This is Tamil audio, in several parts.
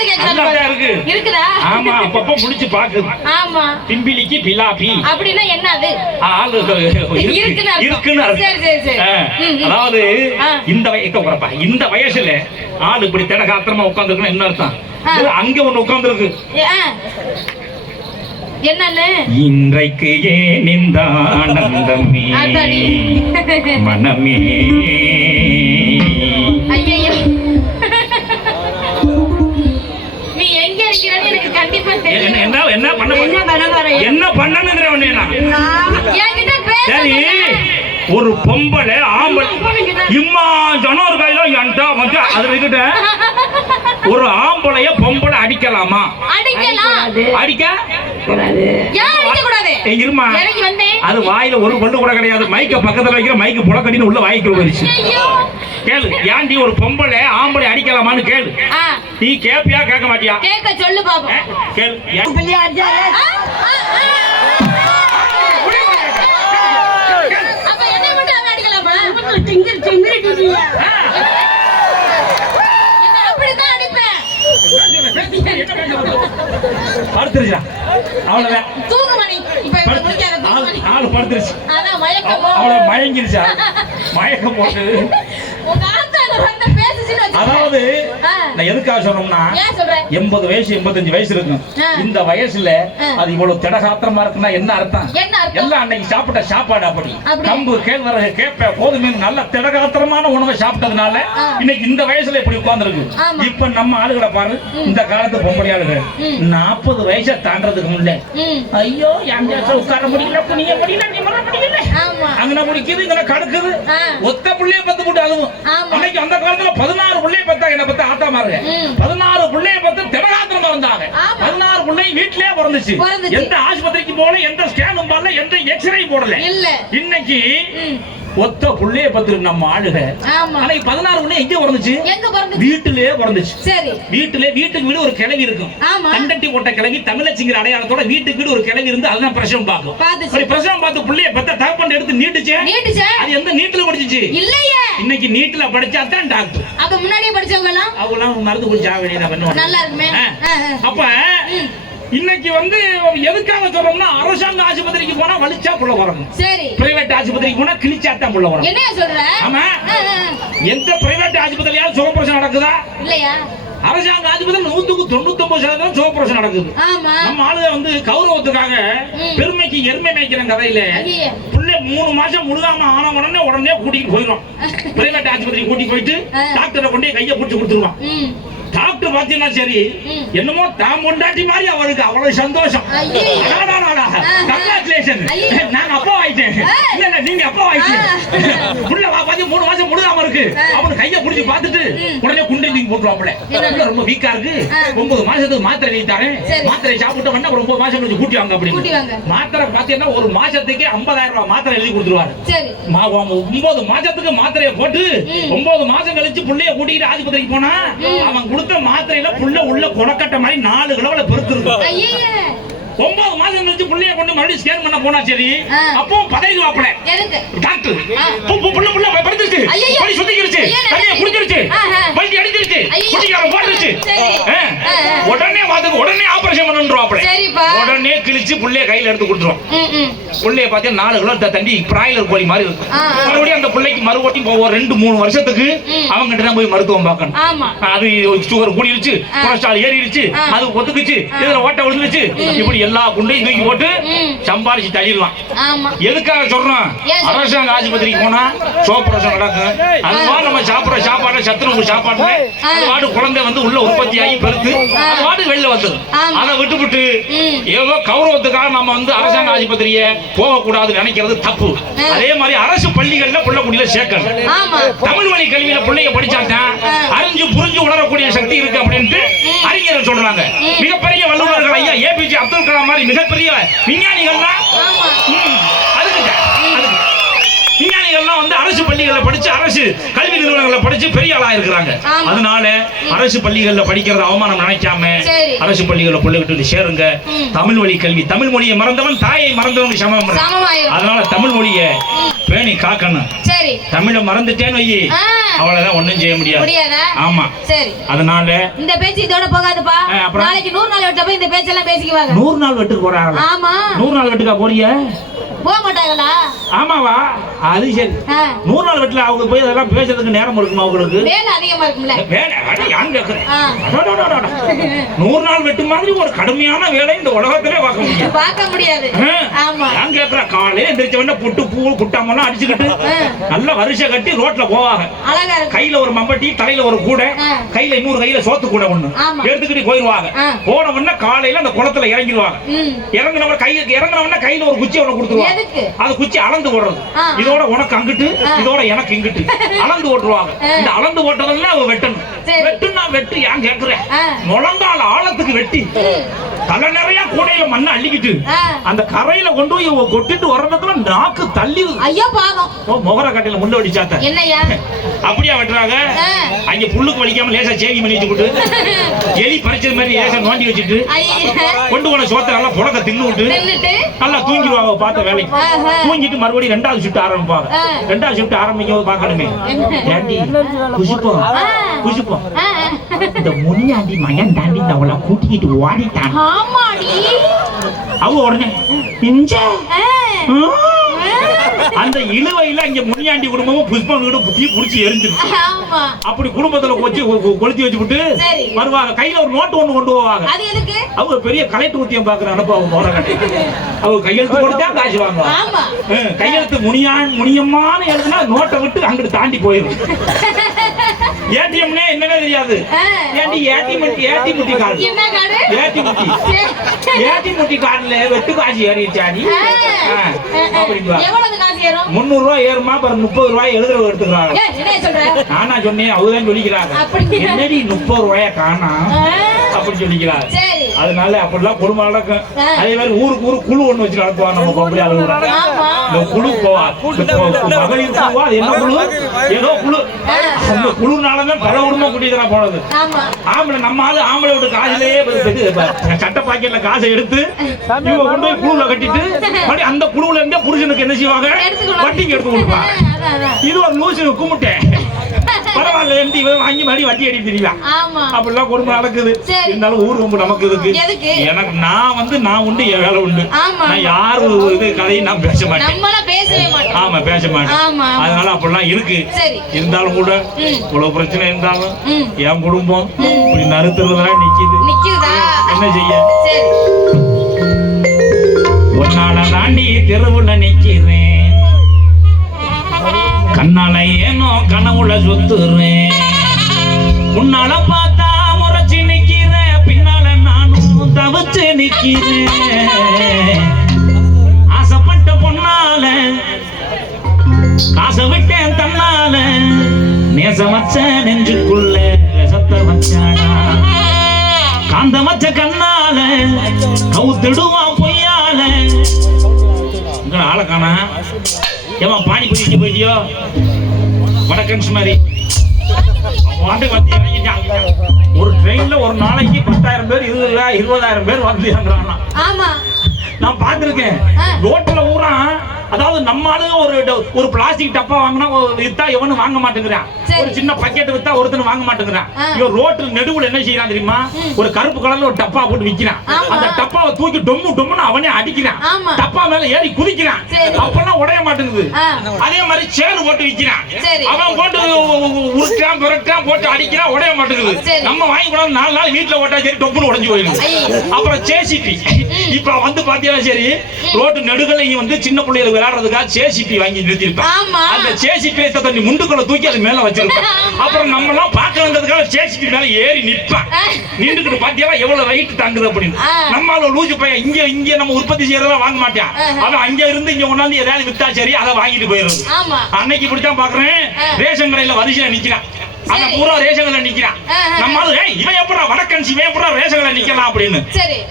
இருக்கு. இருக்குதா? ஆமா, அப்பப்ப முடிச்சு பாக்குது. ஆமா. பிம்பிலிக்கு பிலாபி. அப்படினா என்ன அது? ஆளு இருக்குன்னு அர்த்தம். சரி சரி சரி. அதாவது இந்த வயசுல ஆளு இப்படி திடகாத்திரமா உட்கார்ந்திருக்கணும் என்ன அர்த்தம்? அங்க ஒண்ணு உட்கார்ந்திருக்கு. என்னன்னு? இன்றைக்கு ஏன் இந்த ஆனந்தமே மனமே. ஐயோ, நீ எங்க இருக்கிறன்னு எனக்கு கண்டிப்பா தெரியும். என்ன பண்ணனுங்கற உடனே என்கிட்ட பேச. சரி, ஒரு பொம்பளை ஆம்பளை இம்மா ஜனம் ஒரு கையில என்கிட்ட வந்து அது விக்கிட்ட ஒரு ஆம்பளைய பொம்பளை அடிக்கலாமா? அடிக்க இருமா, அது வாயில ஒரு பல்லு கூட கிடையாது. மைக்க பக்கத்துல வைக்கிற மைக்கு புலக்கடின்னு உள்ள வாய்க்கு போயிடுச்சு. கேளு, ஏன்டி ஒரு பொம்பளை ஆம்பளை அடிக்கலாமான்னு கேளு. நீ கேப்பியா கேட்க மாட்டியா? கேட்க சொல்லு பாப்போம். கேளு. அப்ப என்ன பண்றாங்க? அடிக்கலாமா? டிங்கர் டிங்கர் டிங்கர். அப்படிதான் அடிப்பேன். படுத்துருச்சா? அவ்வளவுதான். தூங்கு மணி. இப்ப முடிக்காத தூங்கு மணி. ஆளு படுத்துருச்சு. அதான் மயக்கம். அவள மயங்கிருச்சா? மயக்கம் போட்டு உங்க ஆத்தான வந்து பேசிச்சின்னு வச்சு. அதாவது நான் எதுக்காக சொல்றோம்னா 80 வயசு 85 வயசு இருக்கும். இந்த வயசுல அது இவ்வளவு திடகாத்திரமா இருக்குன்னா என்ன அர்த்தம்? எல்லாம் அன்னைக்கு சாப்பிட்ட சாப்பாடு அப்படி. கம்பு கேழ்வரகு கேப்ப கோதுமை நல்ல திடகாத்திரமான உணவை சாப்பிட்டதுனால இன்னைக்கு இந்த வயசுல இப்படி உட்கார்ந்துருக்கு. இப்ப நம்ம ஆளுகளை பாரு, இந்த காலத்து பொம்பளை ஆளுகள் 40 வயசை தாண்டறதுக்கு முன்னே ஐயோ எங்கேயாச்சும் உட்கார முடியல, புனிய முடியல, நிமிர முடியல, அங்கன முடிக்குது இங்கன கடுக்குது. ஒத்த புள்ளைய பத்து போட்டு அதுவும் அன்னைக்கு அந்த காலத்துல 16 புள்ளைய பத்தா என்ன பத்த ஆத்தா மாருங்க. 16 புள்ளைய பத்து திடகாத்திரமா இருந்தாங்க. 16 புள்ளை வீட்லயே பிறந்துச்சு. எந்த ஆஸ்பத்திரிக்கு போல, எந்த ஸ்கேனும் போடல, எந்த எக்ஸ்ரே போடல. இன்னைக்கு ஒத்த புள்ளைய பத்து நம்ம ஆளுக. அன்னைக்கு 16 புள்ளை எங்க பிறந்துச்சு? வீட்டிலேயே பிறந்துச்சு. வீட்டுக்கு வீடு ஒரு கிழவி இருக்கும். கண்டட்டி போட்ட கிழவி தமிழச்சிங்கிற அடையாளத்தோட வீட்டுக்கு வீடு ஒரு கிழவி இருந்து அதுதான் பிரசவம் பார்க்கும். பிரசவம் பார்த்து புள்ளைய பத்த தகப்பன் எடுத்து நீட்டுச்சு. அது எந்த நீட்டுல படிச்சிச்சு? இல்லையே. இன்னைக்கு நீட்டுல படிச்சா தான் டாக்டர். அப்ப முன்னாடியே படிச்சவங்க எல்லாம் அவங்கலாம் மருந்து குடிச்சா வேண்டியதா நல்லா இருக்குமே. அப்ப இன்னைக்கு வந்து எதுக்காக சொல்றோம்னா அரசாங்க ஆஸ்பத்திரிக்கு போனா வலிச்சா புள்ள வரணும். சரி. பிரைவேட் ஆஸ்பத்திரிக்கு போனா கிழிச்சா தான் புள்ள வரணும். என்ன சொல்ற? ஆமா. எந்த பிரைவேட் ஆஸ்பத்திரியால சுகப்பிரசவம் நடக்குதா? இல்லையா? அரசாங்க ஆஸ்பத்திரி 99% சுகப்பிரசவம் நடக்குது. நம்ம ஆளுங்க வந்து கௌரவத்துக்காக பெருமைக்கு எருமை மேய்க்கிற கதையில புள்ள 3 மாசம் முழுகாம ஆன உடனே கூட்டிட்டு போயிடும். பிரைவேட் ஆஸ்பத்திரி கூட்டி போயிட்டு டாக்டரை கொண்டே கையை பிடிச்சு கொடுத்துருவான். டாக்டர் பாத்தீங்கன்னா சரி, என்னமோ தான் பொண்டாட்டி மாதிரி அவருக்கு அவ்வளவு சந்தோஷம். கங்க்ராச்சுலேஷன், நான் அப்பா ஆயிட்டேன். இல்ல நீங்க அப்பா ஆயிட்டீங்க. புள்ள பாத்தி 3 மாசம் முழுகாம இருக்கு. அவனு கையை பிடிச்சி பார்த்துட்டு உடனே குண்டை தூக்கி போட்டுருவாப்புல. ரொம்ப வீக்கா இருக்கு, 9 மாசத்துக்கு மாத்திரை எழுதிட்டாரு. மாத்திரை சாப்பிட்ட உடனே ஒரு 9 மாசம் கழிச்சு கூட்டி வாங்க அப்படின்னு. மாத்திரை பாத்தீங்கன்னா ஒரு மாசத்துக்கு 50,000 ரூபாய் மாத்திரை எழுதி கொடுத்துருவாரு. 9 மாசத்துக்கு மாத்திரையை போட்டு 9 மாசம் கழிச்சு புள்ளைய கூட்டிட்டு ஆஸ்பத்திரிக்கு போனா அவன் கொடுத்த மாத்திரையில புள்ள உள்ள கொடக்கட்ட மாதிரி 4 கிலோல பெருத்துருக்கு. 9 மாசம் கழிச்சு புள்ளைய கொண்டு மறுபடியும் ஸ்கேன் பண்ண போனா சரி, அப்போ பதவி வாப்பல டாக்டர் புள்ள படுத்துச்சு, படி சுத்திக்கிருச்சு, தண்ணியை குடிச்சிருச்சு, பல்டி அடிச்சிருச்சு, குட்டிக்கார போட்டுருச்சு. உடனே வாத்துக்கு உடனே ஆபரேஷன் பண்ணணும்ன்றாப்ல. உடனே கிழிச்சு புள்ளைய கையில எடுத்து கொடுத்துரும். புள்ளைய பார்த்தா 4 கிலோ தண்டி பிராய்லர் கோழி மாதிரி இருக்கும். மறுபடியும் அந்த பிள்ளைக்கு மறுபடியும் போவோம் 2-3 வருஷத்துக்கு அவங்க கிட்ட போய் மருத்துவம் பார்க்கணும். அது சுகர் கூடிருச்சு, கொலஸ்ட்ரால் ஏறிடுச்சு, அது ஒத்துக்குச்சு, இதுல ஓட்ட விழுந்துச்சு, இப்படி எல்லா குண்டையும் தூக்கி போட்டு சம்பாரிச்சு தள்ளிடலாம். எதுக்காக சொல்றோம்? அரசாங்க ஆஸ்பத்திரிக்கு போனா சோப்பரசம் நடக்கும். அதுவா நம்ம சாப்பிடுற சாப்பாடு சத்துணவு சாப்பாடு அது வாடு குழந்தை வந்து உள்ள உற்பத்தி ஆகி பெருத்து அது வாடு வெளில வந்துடும். அதை விட்டுவிட்டு ஏதோ கௌரவத்துக்காக நம்ம வந்து அரசாங்க ஆஸ்பத்திரியை போகக்கூடாதுன்னு நினைக்கிறது தப்பு. அதே மாதிரி அரசு பள்ளிகள்ல புள்ள குடியில சேர்க்கணும். தமிழ் வழி கல்வியில பிள்ளைங்க படிச்சாதான் அறிஞ்சு புரிஞ்சு உணரக்கூடிய சக்தி இருக்கு அப்படின்ட்டு அறிஞர்கள் சொல்றாங்க. மிகப்பெரிய வல்லுநர்கள் ஐயா ஏபிஜே அப்துல் கலாம் மாதிரி மிகப்பெரிய விஞ்ஞானிகள்லாம் விஞ்ஞானிகள்லாம் வந்து அரசு பள்ளிகளில் படிச்சு அரசு கல்வி நிறுவனங்களில் படிச்சு பெரிய ஆளா இருக்கிறாங்க. அதனால அரசு பள்ளிகளில் படிக்கிறது அவமானம் நினைக்காம அரசு பள்ளிகளில் பிள்ளைகிட்டு சேருங்க. தமிழ் வழி கல்வி, தமிழ் மொழியை மறந்தவன் தாயை மறந்தவன் சமம். அதனால தமிழ் மொழியை பேணி காக்கணும். சரி. தமிழை மறந்துட்டேன்னு வை, அவ்வளவுதான், ஒண்ணும் செய்ய முடியாது. ஆமா. சரி. அதனால இந்த பேச்சு இதோட போகாதுப்பா. நாளைக்கு 100 நாள் வெட்ட போய் இந்த பேச்செல்லாம் பேசிக்குவாங்க. 100 நாள் வெட்டுக்கு போறாங்களா? ஆமா. 100 நாள் வெட்டுக்கா போறீங்க? போக மாட்டாங்களா? ஆமாவா? அது சரி. 100 நாள் வெட்டல அவங்க போய் அதெல்லாம் பேசுறதுக்கு நேரம் இருக்குமா உங்களுக்கு? வேலை அதிகமா இருக்கும்ல. வேலை அட யான் கேக்குறேன். 100 நாள் வெட்டு மாதிரி ஒரு கடுமையான வேலை இந்த உலகத்திலே பார்க்க முடியாது. ஆமா. யான் கேக்குறேன். காலையில எந்திரிச்ச உடனே புட்டு பூ குட்டாமெல்லாம் அடிச்சுக்கிட்டு நல்ல வரிசை கட்டி ரோட்ல போவாங்க. அழகா இருக்கு. கையில ஒரு மம்பட்டி, தலையில ஒரு கூடை, கையில இன்னொரு கையில சோத்து கூடை ஒண்ணு எடுத்துக்கிட்டு போயிருவாங்க. போன உடனே காலையில அந்த குளத்துல இறங்கிடுவாங்க. இறங்கினவங்க கையில ஒரு குச்சி ஒண்ணு கொடுத்துருவாங்க. அது குச்சி அளந்து ஓடுறது. இதோட உனக்கு அங்கிட்டு, இதோட எனக்கு இங்கிட்டு அளந்து ஓட்டுருவாங்க. இந்த அளந்து ஓட்டுறதுல அவ வெட்டணும். வெட்டுனா வெட்டு ஏன் கேக்குறேன், முழங்கால ஆழத்துக்கு வெட்டி தலை நிறைய கூடையில மண்ணை அள்ளிக்கிட்டு அந்த கரையில கொண்டு போய் கொட்டிட்டு வர்றதுக்குள்ள நாக்கு தள்ளி ஐயோ பாவம் முகர கட்டையில முள்ள வடிச்சாத்த என்னையா அப்படியே வெட்டுறாங்க. அங்க புல்லுக்கு வலிக்காம லேசா சேவி பண்ணி வச்சுட்டு எலி பறிச்சது மாதிரி லேசா நோண்டி வச்சுட்டு கொண்டு போன சோத்தை நல்லா புடக்க தின்னு விட்டு நல்லா தூங்கிடுவாங்க. பார்த்த வேலைக்கு தூங்கிட்டு மறுபடியும் 2வது ஷிஃப்ட் ஆரம்பிப்பாங்க. 2வது ஷிஃப்ட் ஆரம்பிக்கும் போது பார்க்கணுமே, ஏண்டி குஷிப்போம் குஷிப்போம் இந்த முனியாண்டி மகன் தாண்டி அவளை கூட்டிக்கிட்டு ஓடிட்டான். அவ உடனே அந்த இழுவையில இங்க முனியாண்டி குடும்பமும் புஷ்பம் வீடு புத்தி புடிச்சு எரிஞ்சிருக்கு. அப்படி குடும்பத்துல கொளுத்தி வச்சுட்டு வருவாங்க. கையில ஒரு நோட்டு ஒண்ணு கொண்டு போவாங்க. அவங்க பெரிய கலெக்டர் ஊத்தியம் பாக்குற அனுப்ப அவங்க போற அவங்க கையெழுத்து கொடுத்தா காசு வாங்குவாங்க. கையெழுத்து முனியம்மான எழுதுனா நோட்டை விட்டு அங்கிட்டு தாண்டி போயிடும். ஏடிஎம்னே என்னன்னே தெரியாது. ஏடி முட்டி கார்டு ஏடி முட்டி கார்டுல வெட்டு காசு ஏறிச்சாடி. எவ்வளவு காசு ஏறும்? 300 ரூபாய் ஏறுமா, அப்புறம் 30 ரூபாய் எழுதுறவ எடுத்துக்கிறாங்க. நானா சொன்னேன், அவதான் சொல்லிக்கிறாங்க. என்னடி 30 ரூபாய காணா அப்படி சொல்லிக்கிறாங்க. அதனால அப்படிலாம் குடும்பம் நடக்கும். அதே மாதிரி ஊருக்கு ஊரு குழு ஒண்ணு வச்சு நடத்துவாங்க. நம்ம பொம்பளை ஆளுங்க இந்த குழு போவா மகளிர் குழுவா, என்ன குழு ஏதோ குழு. அந்த குழுனாலதான் பல குடும்பம் குடிக்கிறா போனது. ஆம்பளை நம்ம ஆளு ஆம்பளை விட்டு காசுலயே சட்ட பாக்கெட்ல காசை எடுத்து இவங்க கொண்டு போய் குழுல கட்டிட்டு அந்த குழுல இருந்தே புருஷனுக்கு என்ன செய்வாங்க, வட்டிக்கு எடுத்து கொடுப்பாங்க. இது ஒரு லூசு கும்பிட்டேன். பரவாயில்ல என்று இவன் வாங்கி மறுபடி வட்டி அடி தெரியலாம். அப்படிலாம் குடும்பம் நடக்குது. இருந்தாலும் ஊர் ரொம்ப நமக்கு இருக்கு. எனக்கு நான் உண்டு, என் வேலை உண்டு. நான் யாரு இது கதையும் நான் பேச மாட்டேன். ஆமா பேச மாட்டேன். அதனால அப்படிலாம் இருக்கு. இருந்தாலும் கூட இவ்வளவு பிரச்சனை இருந்தாலும் என் குடும்பம் இப்படி நறுத்துறதுனால நிக்குது. என்ன செய்ய, ஒன்னால தாண்டி தெருவுல நிக்கிறேன். கண்ணால ஏனோ கனவுல சுத்துறேன். உன்னால பார்த்தா முறைச்சு நிக்கிறேன், பின்னால நானும் தவிச்சு நிக்கிறேன். ஆசைப்பட்ட பொண்ணால காசை விட்டேன் தன்னால, நேசம் வச்ச நெஞ்சுக்குள்ள விஷத்தை வச்சாடா. காந்த வச்ச கண்ணால கவுத்திடுவான் பொய்யால. ஆளை காணா ஏமா பானி குடிக்க போயிட்டியோ வடக்கன்ஸ் மாதிரி ஒரு ட்ரெயின்ல ஒரு நாளைக்கு 10,000 பேர் 20,000 பேர் வந்து இறங்குறாங்க. நான் பார்த்திருக்கேன். ரோட்ல ஊரா, அதாவது நம்மால ஒரு பிளாஸ்டிக் டப்பா வாங்கினா வித்தா எவனும் வாங்க மாட்டேங்கிறான். ஒரு சின்ன பக்கெட் வித்தா ஒருத்தன் வாங்க மாட்டேங்கிறான். இவன் ரோட்ல நடுவுல என்ன செய்யறான் தெரியுமா, ஒரு கருப்பு கலர்ல ஒரு டப்பா போட்டு விக்கிறான். அந்த டப்பாவை தூக்கி டொம்மு டொம்முன்னு அவனே அடிக்கிறான். டப்பா மேல ஏறி குதிக்கிறான். அப்பெல்லாம் உடைய மாட்டேங்குது. அதே மாதிரி சேரு போட்டு விக்கிறான். அவன் போட்டு உருட்டான் புரட்டான் போட்டு அடிக்கிறான், உடைய மாட்டேங்குது. நம்ம வாங்கி கூட 4 நாள் வீட்டுல ஓட்டா சரி டொப்புன்னு உடஞ்சு போயிடும். அப்புறம் ஜேசிபி இப்ப வந்து பாத்தீங்கன்னா சரி ரோட்டு நடுகளையும் வந்து சின்ன பிள்ளைகளுக்கு விளையாடுறதுக்காக ஜேசிபி வாங்கி நிறுத்திருப்பான். அந்த ஜேசிபி தண்ணி முண்டுக்குள்ள தூக்கி அது மேல வச்சிருப்பான். அப்புறம் நம்ம எல்லாம் பாக்கிறதுக்காக ஜேசிபி மேல ஏறி நிற்பான். நின்றுக்கிட்டு பாத்தீங்கன்னா எவ்வளவு வெயிட் தாங்குது அப்படின்னு. நம்மளால லூசு பையன் இங்க நம்ம உற்பத்தி செய்யறதெல்லாம் வாங்க மாட்டான். அவன் அங்க இருந்து இங்க கொண்டாந்து ஏதாவது வித்தா சரி அதை வாங்கிட்டு போயிடுறது. அன்னைக்கு இப்படித்தான் பாக்குறேன், ரேஷன் கடையில வரிசையா நிக்கிறான். அத பூரா ரேஷன்ல நிக்கிறான். நம்ம இவன் எப்படா வடக்கன்சி இவன் எப்படா ரேஷன்ல நிக்கலாம் அப்படின்னு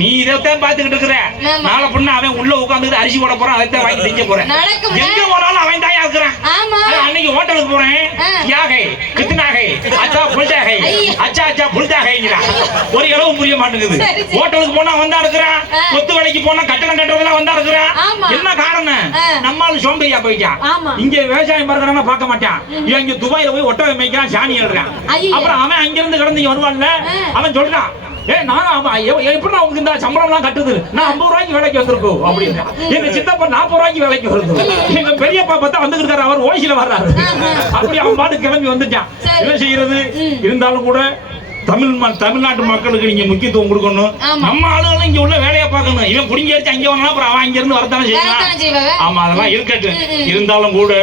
நீ இதைத்தான் பாத்துக்கிட்டு இருக்கிற. நாளை பின்ன அவன் உள்ள உட்கார்ந்துட்டு அரிசி போட போறான், அதைத்தான் வாங்கி திங்க போறேன். எங்க போனாலும் அவன் தான் இருக்கிறான். அன்னைக்கு ஹோட்டலுக்கு போறேன், யாகை கித்தனாகை அச்சா புல்டாகை அச்சா அச்சா புல்டாகைங்கிறான். ஒரு அளவு புரிய மாட்டேங்குது. ஹோட்டலுக்கு போனா வந்தா இருக்கிறான், கொத்து வேலைக்கு போனா கட்டணம் கட்டுறதுலாம் வந்தா இருக்கிறான். என்ன காரணம்? நம்மால சோம்பேறியா போயிட்டான். இங்க விவசாயம் பார்க்கறானா பார்க்க மாட்டான். இவன் இங்க துபாயில போய் ஒட்டகை மேய்க்கிறான், சாணி எழுறான். அப்புறம் அவன் அங்கிருந்து கிடந்து இங்க வருவான்ல, அவன் சொல்றான் எப்படி உங்களுக்கு இந்த சம்பளம் எல்லாம் கட்டுது, நான் 50 ரூபாய்க்கு வேலைக்கு வந்திருக்கோம் அப்படின்னு. எங்க சித்தப்பா 40 ரூபாய்க்கு வேலைக்கு வருது. எங்க பெரியப்பா பார்த்தா வந்துருக்காரு, அவர் ஓசியில வர்றாரு. அப்படி அவன் பாட்டு கிளம்பி வந்துட்டான். என்ன செய்யறது? இருந்தாலும் கூட தமிழ்நாட்டு மக்களுக்கு நீங்க முக்கியத்துவம் கொடுக்கணும். நம்ம ஆளுகளும் இங்க உள்ள வேலையை பார்க்கணும். இவன் புடிங்கி அடிச்சு அங்க வரலாம், அப்புறம் அவன் அங்க இருந்து வரத்தானே செய்யணும். ஆமா, அதெல்லாம் இருக்கட்டும். இருந்தாலும் கூட